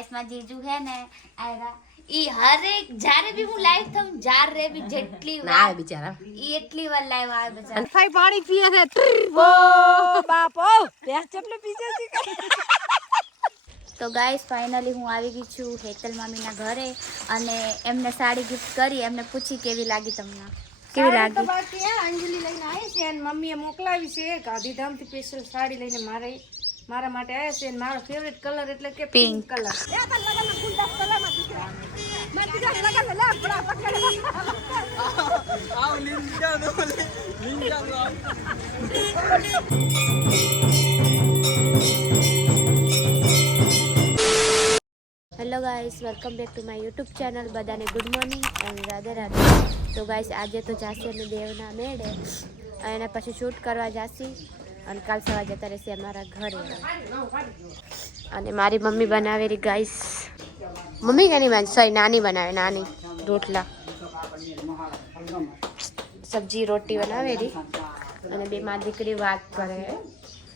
इसमें जीजू है ने आएगा ई हर एक जारे भी હું લાઈવ થઉં જાર રે भी જેટલી ના બિચારા ઈ એટલી વાર લાઈવ આવે બિચારા ભાઈ પાણી પીએ છે ઓ બાપો પેસ ચપલે પીજે છે તો ગાઈસ ફાઇનલી હું આવી ગઈ છું હેતલ મામીના ઘરે અને એમને સાડી ગિફ્ટ કરી એમને પૂછી કેવી લાગી તમને કેવી લાગી તો બાકી અંજલિ લઈને આવી છે અને મમ્મીએ મોકલાવી છે ગાંધીધામથી સ્પેશિયલ સાડી લઈને મારા માટે આવ્યા છે અને મારો ફેવરેટ કલર એટલે કે pink colour hello guys welcome back to my YouTube channel બધાને ગુડ મોર્નિંગ અને રાધે રાધે તો ગાઈસ આજે તો જાસી અને દેવના મેળે અને પછી શૂટ કરવા જાસી અને કાલ સવારે જતા રહેશે અમારા ઘરે અને મારી મમ્મી બનાવેલી ગાઈસ મમ્મી નાની બન સોરી નાની બનાવે નાની રોટલા સબ્જી રોટી બનાવેલી અને બે માં દીકરી વાત કરે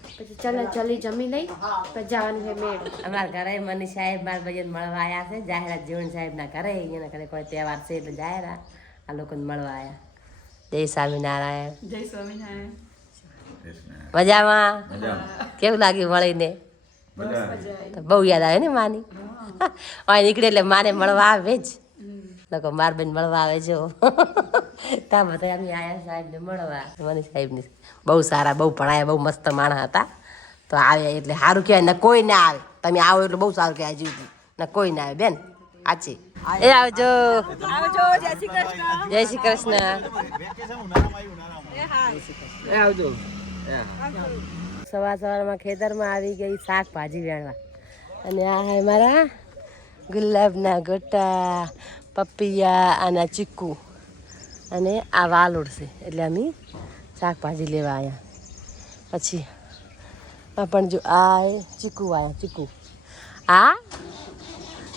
પછી ચલો જલ્દી જમી લઈ પછી જવાનું છે મેળ અમારા ઘરે મની સાહેબ 12 વાગે મળવા આવ્યા છે જાહેરાત જીવન સાહેબ ના ઘરે એના ઘરે કોઈ તહેવાર છે એટલે જાહેરાત આ લોકોને મળવા આવ્યા જય સ્વામિનારાયણ જય સ્વામિનારાયણ મજામાં કેવું લાગ્યું મળીને તો બહુ યાદ આવે ને માની હવે નીકળે એટલે માને મળવા આવે જ લોકો માર બેન મળવા આવે જો ત્યાં બધા અમે આયા સાહેબને મળવા મની સાહેબની બહુ સારા બહુ ભણાયા બહુ મસ્ત માણસ હતા તો આવે એટલે સારું કહેવાય ને કોઈ ના આવે તમે આવો એટલે બહુ સારું કહેવાય જીવતી ને કોઈ ના આવે બેન આચી એ આવજો જય શ્રી કૃષ્ણ આવજો સવારમાં ખેતરમાં આવી ગઈ શાકભાજી વેણવા અને આ હે મારા ગુલાબના ગોટા પપૈયા અને ચીકુ અને આ વાલોડ છે એટલે અમે શાકભાજી લેવા આવ્યા પછી આ પણ જો આ ચીકુ આવ્યા ચીકુ આ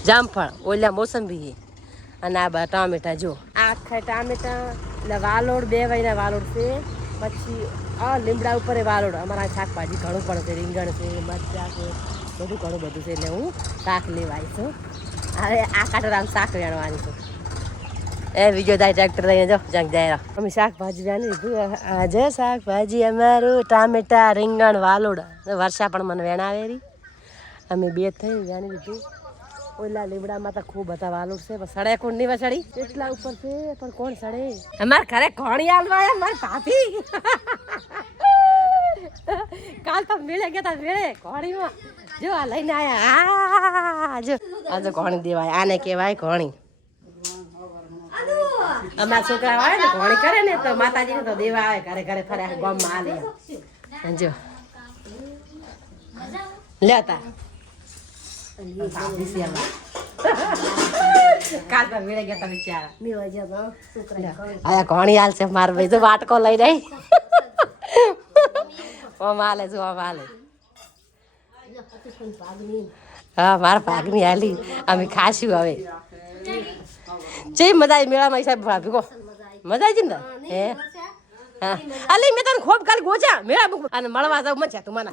જામફળ ઓલા મોસંબી અને આ બા ટામેટા જો આ આખા ટામેટા એટલે વાલોડ બે વાયના વાલોડ છે પછી આ લીમડા ઉપર વાલોડ અમારા શાકભાજી ઘણું પણ છે રીંગણ છે મરચાં છે બધું ઘણું બધું છે એટલે હું શાક લેવા આવી છું હવે આ કાટોરામ શાક વેણવાની છું એ બીજો થાય ટ્રેક્ટર લઈને જો જંગ જાય અમે શાકભાજી વેણી લીધું આજે શાકભાજી અમારું ટામેટા રીંગણ વાલોડ વર્ષા પણ મને વેણાવેરી અમે બે થઈ વેણી લીધું ઓલા લીમડામાં તો ખૂબ હતા વાલોડ છે પણ સડે કોણ નહીં સડી એટલા ઉપર છે પણ કોણ સડે અમારા ઘરે ઘણી હાલવા આવ્યા મારી ભાભી કાલ તો મેળે ગયા તા મેળે ઘણીમાં જો આ લઈને આયા જો આ જો ઘણી દેવાય આને કહેવાય ઘણી અમારા છોકરા આવે ને ઘણી કરે ને તો માતાજીને તો દેવા આવે ઘરે ઘરે ફરે ગામમાં આલે જો લેતા કાલ તો મેળે ગયા તા બિચારા આયા ઘણી હાલ છે માર ભાઈ તો વાટકો લઈ રહી ઓમ હાલે જો ઓમ હાલે હા મારા ભાગની હાલી અમે ખાશું હવે જઈ મજા આવી મેળામાં સાહેબ ભાભી કો મજા આવી ને હે હા અલી મેં તને ખૂબ કાલ ગોચા મેળા અને મળવા જાવ મજા તું મને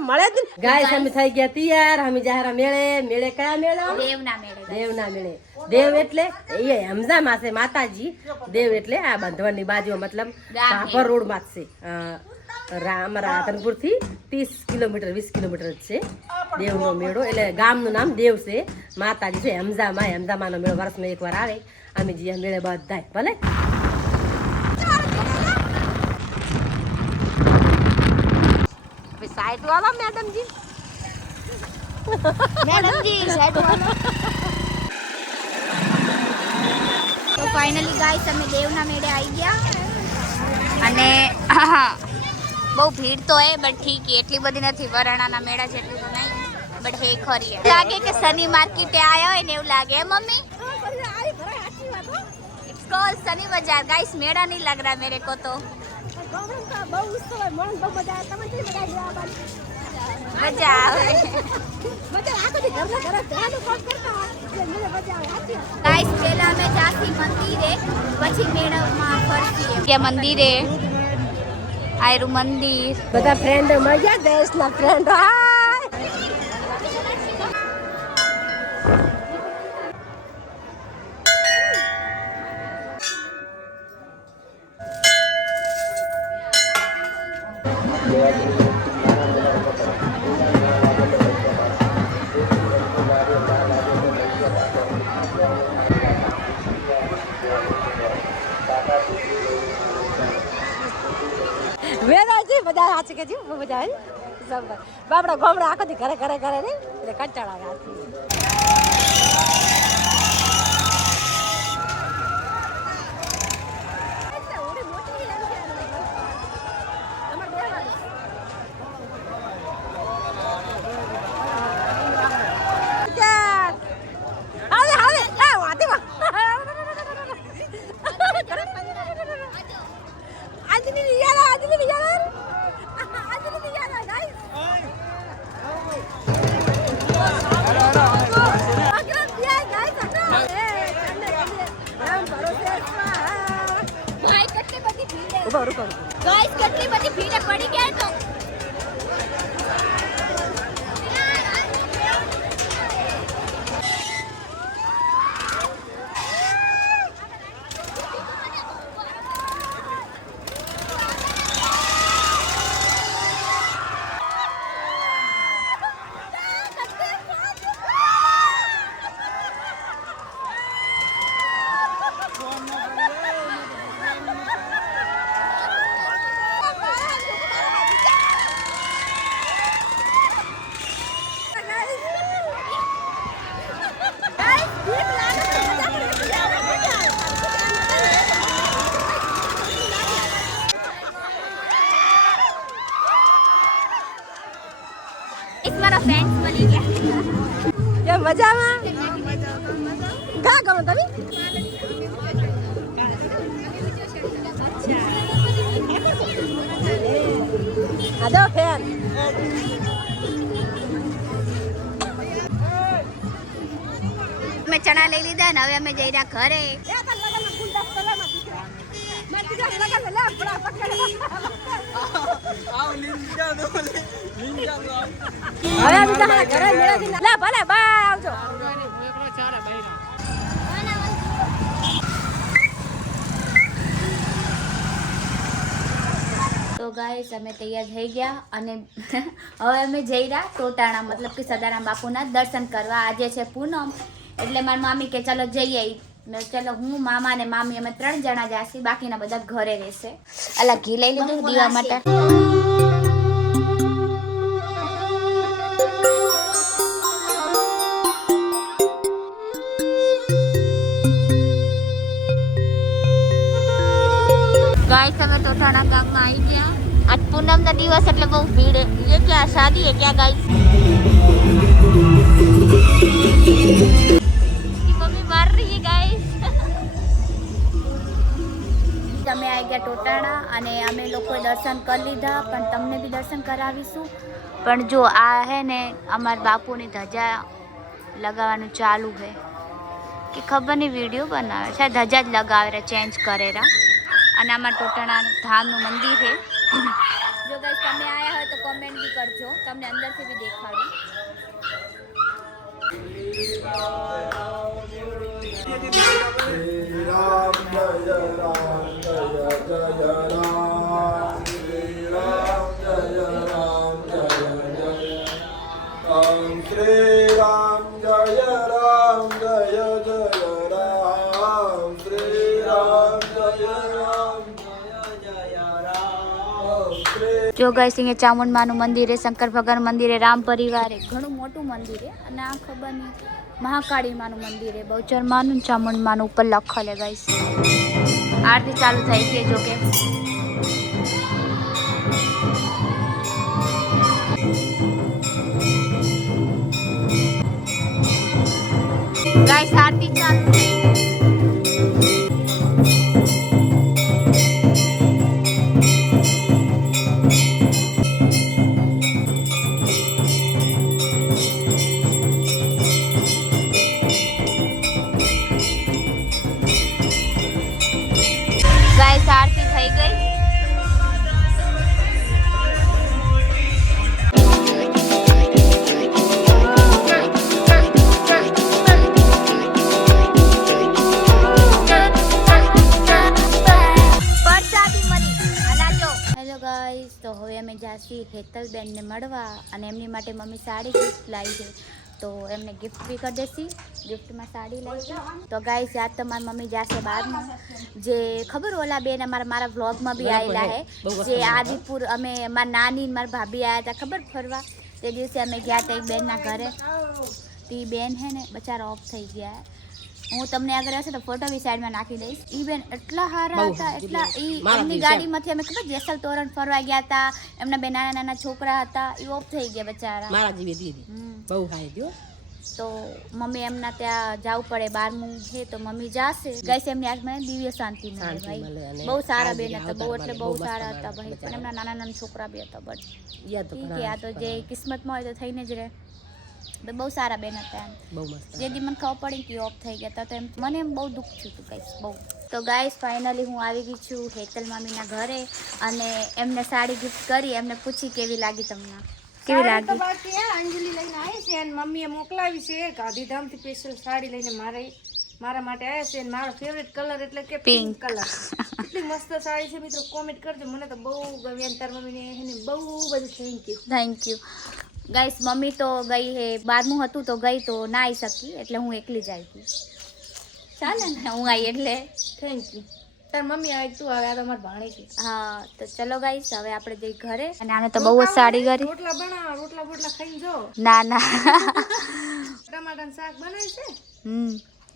મળે જ ગાય અમે થઈ ગયા તૈયાર અમે જાહેરા મેળે કયા મેળા દેવના મેળે દેવ એટલે એ હમઝામાં છે માતાજી દેવ એટલે આ બંધવણની બાજુ મતલબ ભાભર રોડ માં છે અમારા રાધનપુરથી 30 કિલોમીટર 20 કિલોમીટર જ છે દેવનો મેળો એટલે ગામનું નામ દેવ છે માતાજી છે હમઝામાનો મેળો વર્ષમાં એકવાર આવે અમે જે મેળે બધા ભલે સાઈડ વાળો મેડમજી સાઈડ વાળો તો ફાઇનલી ગાઈસ અમે દેવના મેળે આવી ગયા અને બહુ ભીડ તો હે બટ ઠીક એટલી બધી નથી વરાણાના મેળા જેટલું તો નહીં બટ હે ખરી લાગે કે સની માર્કેટે આયા હોય ને એવું લાગે હે મમ્મી इट्स कॉल्ड सनी बाजार गाइस मेला नहीं लग रहा मेरे को तो मजा આવે ગાઈસ પેલા અમે જાસી મંદિરે પછી મેળામાં ફરતી કે મંદિરે આયરું મંદિર બધા ફ્રેન્ડ મજા દેશના ફ્રેન્ડ હાય વેરા છે બધા હાચી કે જી બધા સબ બાપડા ગોમડા આખો દી ઘરે ઘરે ઘરે ને એટલે કંટાળા હાચી ગાઈસ કેટલી બધી ભીડ પડી ગયા તો મારા ફ્રેન્ડ્સ મળી ગયા કેમ મજામાં ગા ગયો તમે આદો ફેન મેં ચણા લઈ લીધા ને હવે અમે જઈ રહ્યા ઘરે હવે બીજા ઘરે લે ભલે બાય આવજો તો ગાઈસ અમે તૈયાર થઈ ગયા અને હવે અમે જઈ રહ્યા ટોટાણા મતલબ કે સદારામ બાપુના દર્શન કરવા. આજે છે પૂનમ એટલે મારી મામી કે ચાલો જઈએ. ચલો હું મામા અને મામી અમે 3 જણા જાસી, બાકીના બધા ઘરે રહેશે. અલા ઘી લઈ લીધું દીવા માટે. गाइस અમે ટોટાણા ગામમાં આવી ગયા. આજ પૂનમનો દિવસ એટલે બહુ ભીડ. ये क्या शादी है क्या गाइस? મમ્મી માર રહી है गाइस. અમે આવી ગયા ટોટાણા અને અમે લોકોએ દર્શન કરી લીધા, પણ તમને બી દર્શન કરાવીશું. પણ જો આ હે ને અમારા બાપુની ધજા લગાવવાનું ચાલુ છે કે ખબર નહીં, વિડીયો બનાવે છે ધજા જ લગાવે ચેન્જ કરેલા. અને આમાં ટોટાણા ધામનું મંદિર છે. જો ગાઈસ તમે આયા હોય તો કોમેન્ટ બી કરજો, તમને અંદરથી બી દેખાડું. श्री राम जय राम जय जय राम श्री राम जय राम जय जय राम श्री राम जय राम जय जय राम श्री राम जय राम जय जय राम श्री જો ગાઈસ અહીંયા ચામુંડમાનું મંદિર છે, શંકર ભગવાન મંદિર છે, રામ પરિવાર છે, ઘણું મોટું મંદિર છે. અને આ ખબર નહીં મહાકાળી માનું મંદિર છે, બહુચર માનું, ચામુંડમાનું ઉપર લખેલ છે ગાઈસ. આરતી ચાલુ થઈ ગઈ જો કે. ગાઈસ આરતી ચાલુ થઈ ગઈ. ગાઈસ આરતી થઈ ગઈ. જાસી હેતલબેનને મળવા અને એમની માટે મમ્મી સાડી ગિફ્ટ લાવી છે, તો એમને ગિફ્ટ બી કરી દેસી. ગિફ્ટમાં સાડી લઈ છે. તો ગાઈસ યાદ તો મારી મમ્મી જાશે બાદમાં, જે ખબર ઓલા બેન મારા વ્લોગમાં બી આવેલા હે, જે આદિપુર અમે મારા નાની મારા ભાભી આવ્યા હતા ખબર ફરવા, તે દિવસે અમે ગયા હતા એક બેનના ઘરે. તે બેન હે ને બચારા ઓફ થઈ ગયા. હું તમને આગળ હશે તો ફોટો બી સાઈડમાં નાખી દઈશ. ઈ બેન એટલા સારા હતા, એટલા એમની ગાડીમાંથી અમે ખબર જેસલ તોરણ ફરવા ગયા હતા, એમના બે નાના નાના છોકરા હતા, એ ઓફ થઈ ગયા બચારા. મારા જેવી દીદી બહુ હાઈ ગયો. તો મમ્મી એમના ત્યાં જવું પડે, 12મું છે તો મમ્મી જાશે. ગાઈસ એમની આજ મને દિવ્ય શાંતિ મળે ભાઈ. બહુ સારા બેન હતા, બહુ એટલે બહુ સારા હતા ભાઈ. અને એમના નાના નાના છોકરા બી હતા. બટ ઠીક છે, આ તો જે કિસ્મતમાં હોય તો થઈને જ રહે. બહુ સારા બેન હતા એમ. બહુ મસ્ત. જે દી મને ખબર પડી કે ઓફ થઈ ગયા હતા તો એમ મને એમ બહુ દુઃખ થયું હતું ગાઈસ, બહુ. તો ગાઈસ ફાઇનલી હું આવી ગઈ છું હેતલ મામીના ઘરે અને એમને સાડી ગિફ્ટ કરી. એમને પૂછી કેવી લાગી તમને, કેવી લાગી? બાકી અંજલિ લઈને આવી છે અને મમ્મીએ મોકલાવી છે ગાંધીધામથી સ્પેશિયલ સાડી લઈને મારા માટે આવ્યા છે. અને મારો ફેવરેટ કલર એટલે કે પિંક કલર. એટલી મસ્ત સાડી છે મિત્રો, કોમેન્ટ કરજો, મને તો બહુ ગમી. અને તાર મમ્મીને એને બહુ બધું થેન્ક યુ ગાઈસ. મમ્મી તો ગઈ હે 12મું હતું તો ગઈ તો ના આવી શકી, એટલે હું એકલી જ આવી હતી. ચાલે ને હું આવી એટલે થેન્ક યુ. તાર મમ્મી આવી તું આવે, આ તો મારી ભાણી છે. હા તો ચલો ગાઈસ હવે આપણે જઈ ઘરે. અને આને તો બહુ જ સાડી કરી. રોટલા બનાવો, રોટલા બોટલા ખાઈને જો. ના ના ટમાટાનું શાક બનાવી છે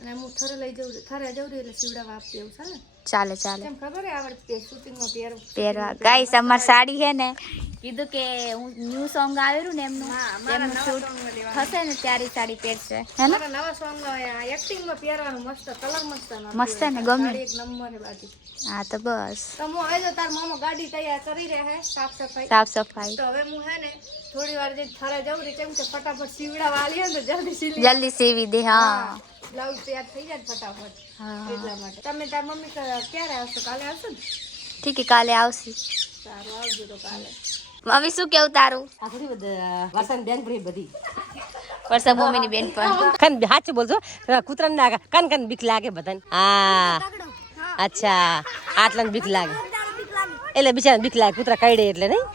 અને હું થરે લઈ જવું, થરે જવું એટલે સીવડાવવા આપી એવું ચાલે. ચાલે ચાલે. કેમ ખબર હે આવડે શૂટિંગમાં પહેરવા. ગાઈસ અમારી સાડી છે ને, કીધું કે હું ન્યૂ સોંગ આવેલું ને એમનું શૂટ થશે ને ત્યારે સાડી પહેરશે, હે ને? નવા સોંગ એક્ટિંગમાં પહેરવાનું મસ્ત, કલર મસ્ત મસ્ત ને ગમે. એક નંબર હે બાકી. હા તો બસ તો હું આજે તાર મામા ગાડી તૈયાર કરી રહ્યા હે, સાફ સફાઈ. સાફ સફાઈ તો હવે હું હે ને થોડી વાર જઈને થરા જવું રહી, કેમ કે ફટાફટ સીવડાવવા આલી ને તો જલ્દી સીવી દે. હા બ્લાઉઝ તૈયાર થઈ જાય ફટાફટ, હા એટલા માટે. તમે તાર મમ્મી ક્યારે આવશો? કાલે આવશો ને? ઠીક છે, કાલે આવશે. સારું, આવજો તો કાલે. મમ્મી શું કેવું તારું? આ થોડી બધી વાસણ બેન પડી બધી. વર્ષા મમ્મીની બેન પણ કન સાચું બોલજો, કૂતરાને ના કન કન બીક લાગે બધાને. હા અચ્છા, આટલાને બીક લાગે એટલે બિચારાને બીક લાગે, કૂતરા કરડે એટલે નહીં.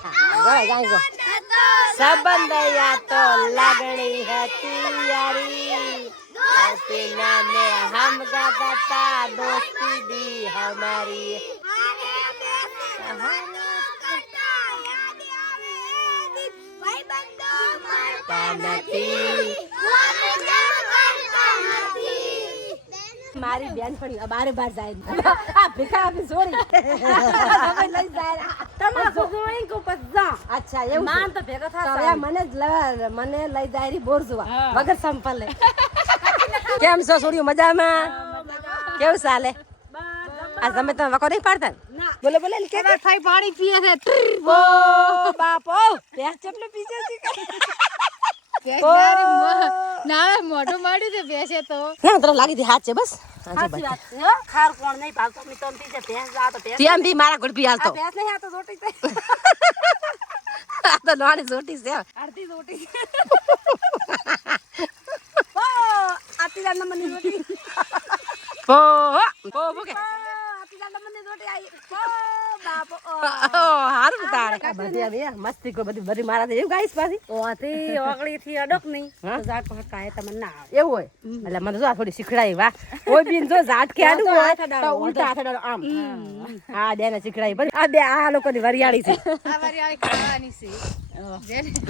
સંબંધ યા તો લાગણી હતી યારી, હસીના ને હમ ગાતા તા, દોસ્તી દી હમારી. મારી બેન પણ બારે બાર જાય, આ ભીખા આપી સોરી તમે લઈ જાય તમારું જોઈ કો પજા. અચ્છા એવું માન તો ભેગો થા હવે મને મને લઈ જાય રી બોર જોવા વગર સંપલે. કેમ છો છોડીઓ, મજામાં? કેવું ચાલે? આ તમે તો વકો નહીં પાડતા? બોલે બોલે કે થઈ પાણી પીએ છે. ઓ બાપો ભેંસ ચપલે પીજે છે. ના મોઢું માડ્યું છે ભેંસે તો. ના તરફ લાગી હતી હાથ છે બસ. સાચી વાત છે હો. ખાર કોણ નહીં પાલતો, મી તો પીજે ભેંસ. આ તો ભેંસ, તેમ બી મારા ગોળ પી હાલતો. ભેંસ નહીં, આ તો રોટી છે. આ તો નાની સોટી છે. અડધી રોટી. ઓ આતીલા નંબરની રોટી. ઓ ઓ બોકે આતીલા નંબરની રોટી આવી. ઓ બાપો. ઓ હારું તારે બધી આવી મસ્તી કો બધી બધી મારા એવું ગાઈસ પાછી ઓથી ઓગળી થી અડક નહીં તો ઝાડ પર કાય તમને ના આવે એવું હોય. એટલે મને જો આ થોડી શીખડાઈ વાહ. કોઈ બી જો ઝાડ કે આડું હોય તો ઉલટા હાથે ડાળો આમ. હા બેને શીખડાઈ બધી. આ બે આ લોકોની વરિયાળી છે. આ વારી ખાવાની છે.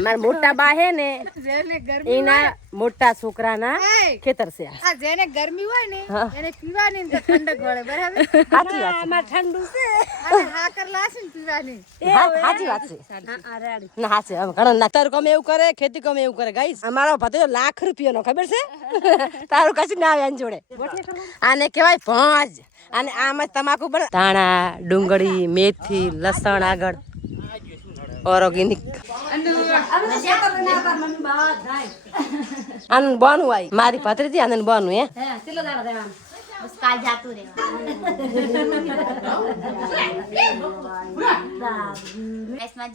મારા મોટા બા હે ને જેને ગરમી એના મોટા છોકરાના ખેતર છે. આ જેને ગરમી હોય ને એને પીવાની ને ઠંડક વળે, બરાબર? સાચી વાત આમાં ઠંડુ છે અને હાકર લાસી ને પીવાની. છે. સાચી વાત છે. આ રેડી. ના હાચે ઘણો ના તારું કમે એવું કરે, ખેતી કમે એવું કરે ગાઈસ. અમારો ભત્રીજો લાખ રૂપિયાનો ખબર છે. તારું કશું ના આવે આની જોડે. આને કહેવાય ભોંજ. અને આમાં તમાકુ બને, ધાણા, ડુંગળી, મેથી, લસણ આગળ ઓર્ગેનિક. આનું બોનું આઈ મારી ભત્રીજી, આનંદ બોનું હે. બસ કાલ જાતું રહેવાનું.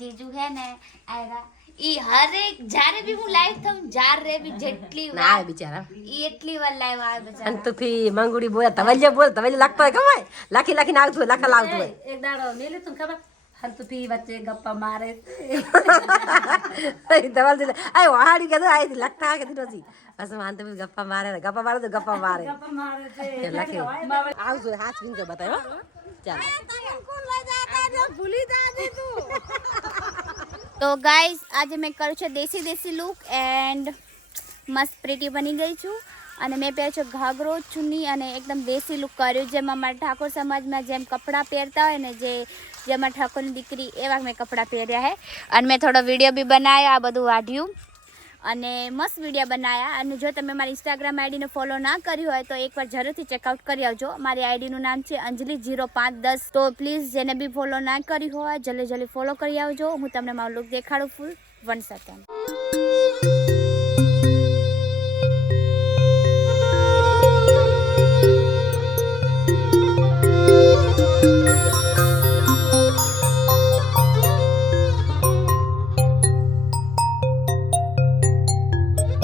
જીજુ હે ને આયરા ઈ હરેક જ્યારે બી હું લાઈવ થઉં જ્યારે બી જેટલી ના આવે બિચારા. ઈ એટલી વાર લાઈવ આવે બિચારા. અને તું ફી મંગુડી બોલ તવલ્ય બોલ, તવલ્ય લાગતો હોય કમાય લાખી લાખીને આવતું હોય, લાખા લાવતું હોય. એક દાડો મેલી તું ખબર ફલતુથી વચ્ચે ગપ્પા મારે ધવલ દીધે આ વાહાડી કીધું આ લખતા કીધું નથી બસ વાંધો નહીં ગપ્પા મારે તો ગપ્પા મારે લખે આવજો હાથ વિંગ બતાવ્યો ચાલો તો ગાઈસ આજે મેં કર્યું છે દેશી લુક એન્ડ મસ્ત પ્રીટી બની ગઈ છું અને મેં પહેર્યો છે ઘાઘરો ચુન્ની અને એકદમ દેશી લુક કર્યું જેમાં મારા ઠાકોર સમાજમાં જેમ કપડાં પહેરતા હોય ને જેમાં ઠાકોરની દીકરી એવા મેં કપડાં પહેર્યા છે અને મેં થોડો વિડીયો બી બનાવ્યો આ બધું વાઢ્યું અને મસ્ત વિડીયો બનાવ્યા અને જો તમે મારી ઇન્સ્ટાગ્રામ આઈડીને ફોલો ના કર્યું હોય તો એકવાર જરૂરથી ચેકઆઉટ કરી આવજો મારી આઈડીનું નામ છે અંજલિ0510 તો પ્લીઝ જેને બી ફોલો ના કર્યું હોય જલ્દી ફોલો કરી આવજો હું તમને મારું લુક દેખાડું ફૂલ 1 સેકન્ડ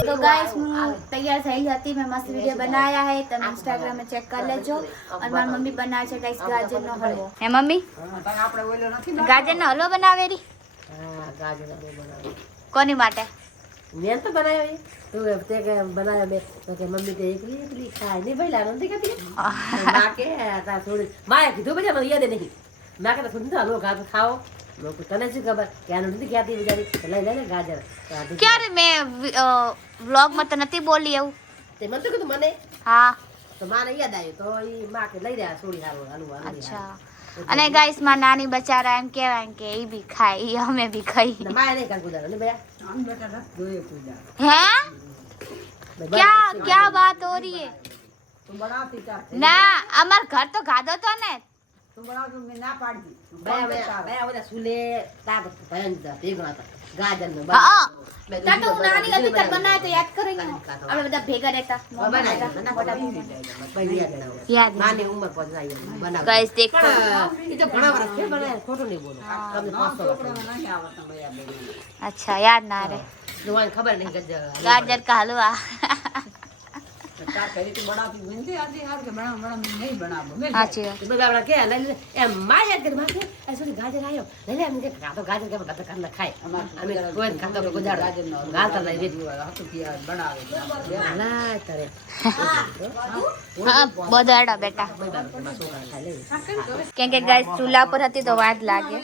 तो गाइस હું તૈયાર થઈ હતી મેં મસ્ત વિડિયો બનાયા है તમે इंस्टाग्राम में चेक कर लेજો और મારી મમ્મી બનાવે છે ગાइस ગાજરનો હલવો હે મમ્મી ગાજરનો હલવો બનાવેરી હા ગાજરનો બનાવ્યો કોની માટે મેં તો બનાવ્યો તું તે કે બનાવ્યો મેં તો કે મમ્મી તે એકલી ખાય નહીં ભાઈ લાનો નથી ખાતી માં કે તા થોડી માએ કીધું પછી મને યાદ નહીં મેં કે થોડી તો હલવો ખાઓ લોકો તને શું ખબર કે આનું નથી ખાતી બિચારી લઈ લે ગાજર ક્યારે મેં વ્લોગ માં તો નથી બોલી એવું તે મને તો કીધું મને હા તો મારે યાદ આવ્યું તો ઈ માં કે લઈ રહ્યા છોડી હારું હલવો અચ્છા અને ગાઈસ માં નાની બચારા એમ કહેવાય કે ઈ બી ખાય ઈ અમે બી ખાઈ માએ નહીં કાંઈ કુદાડો ને ભૈયા આમ બેટા જોઈએ કુદાડો हैं क्या बात हो रही है તું બનાવતી ચાર ના અમાર ઘર તો ગાધો તો ને તું બનાવ તું ના પાડતી ભૈયા ઓલા સુલે તાપ ભયંકર ભેગા હતા ગાજર નો હા તાતો હું નાની હતી ત્યારે બનાવ્યો તો યાદ કરી ને આપણે બધા ભેગા રહેતા યાદ નાની ઉંમર પર જાય બનાવ ગાઈસ દેખો ઈ તો ઘણા વર્ષ છે બનાવ્યા ખોટું નહીં બોલો તમને 500 अच्छा याद ना रहे જોવાને ખબર નહીં કે गाजर का हलवा अच्छी બધા કે લઈ એમ માયા કે માથે એ સોરી ગાજર આયો લઈ લે મને ખાતો ગાજર કે બધા કર ખાય અમે કોઈ ખાતો કે ગુજાર ગાજર નો ગાલતા લઈ રેતી હતો કે બનાવે ના કરે हाँ बधाड़ा बेटा क्योंकि गाइस चूल्हा पर हती तो वाट लागे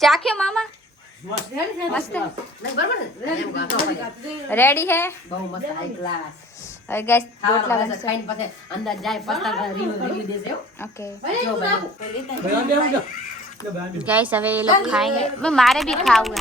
चाख्यो मामा मस्त रेडी है બહુ મસ્ત હાઈ ક્લાસ और गाइस રોટલા ખાઈને પછી અંદર જાય પસ્તા રિવ્યુ દેશે ओके જો ભાઈ गाइस अब ये लोग खाएंगे मैं मारे भी खाऊंगा